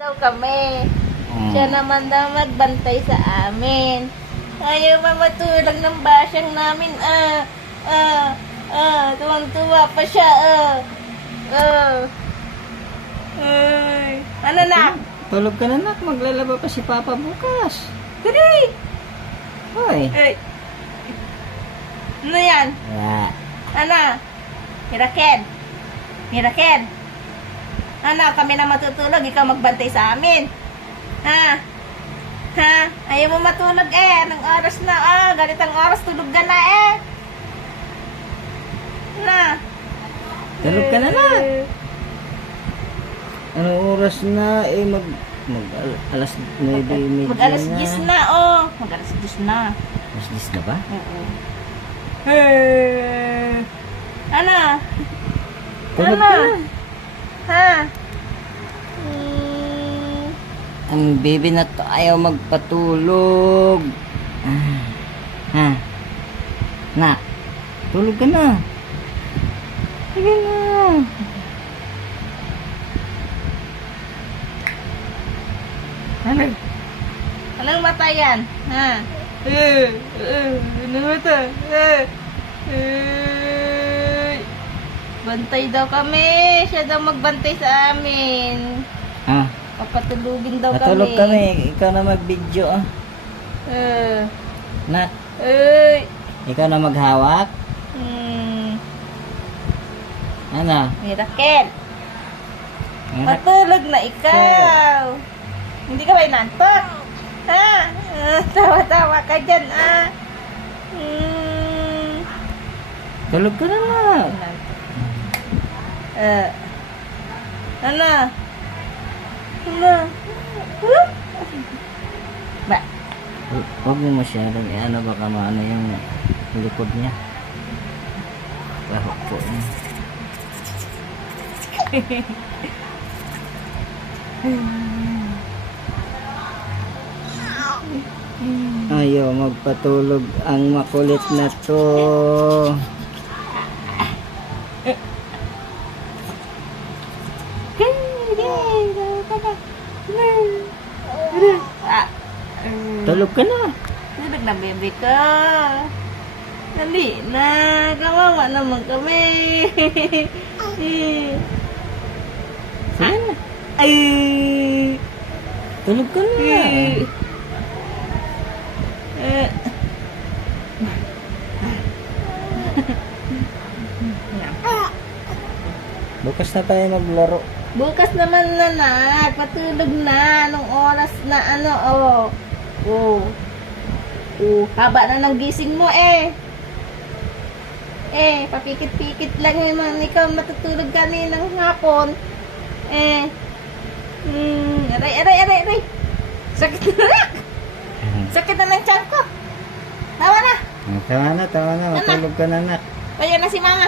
Daw kami. Siya naman daw magbantay sa amin. Ayaw mamatulog ng basyang namin. Tuwang-tuwa pa siya. Ano na? Tulog ka na, nak. Maglalaba pa si Papa bukas. Dali! Hoy. Ay. Ano yan? Ano? Mirakel. Mirakel. Ano, kami na matutulog, ikaw magbantay sa amin. Ha? Ha? Ayaw mo matulog eh. Anong oras na? Ganitang oras, tulog ka na eh. Na? Tulog ka na, nak. Anong oras na? Alas 9:30 Mag alas 10 na, oh. Mag alas 10 na. Alas 10 na ba? Oo. Ano? Tulog Ano? ka na. Ha? Ang baby na to ayaw magpatulog. Ha? Nak, tulog ka na. Sige na. Ano? Anong mata yan? Ha? Anong mata? Bantay daw kami. Siya daw magbantay sa amin. Ah, Papatulugin daw natulog kami. kami. Ikaw na mag-video. Nak, ikaw na maghawak. Ano? Mirakel. Matulog na ikaw. Hindi ka ba inantok? Ha? Tawa-tawa ka dyan, Tulog ka na, nak. Ano? Ano? Ba? Huwag mo masyadong ano baka maano yung likod niya. Lahok po niya. Ayaw magpatulog ang makulit na to. Tulog ka na. Tulog na, baby ko. Dali na. Kawawa naman kami. Sige na. Ay. Tulog ka na. Bukas na tayo maglaro. Bukas naman na, nak. Patulog na. Anong oras na ano, haba na ng gising mo eh. Papikit-pikit lang naman ikaw matutulog kaninang hapon. Aray. Sakit na. Sakit na ng tiyan ko. Tawa na. Tawa na. Matulog ka na, nak. Kaya na si mama.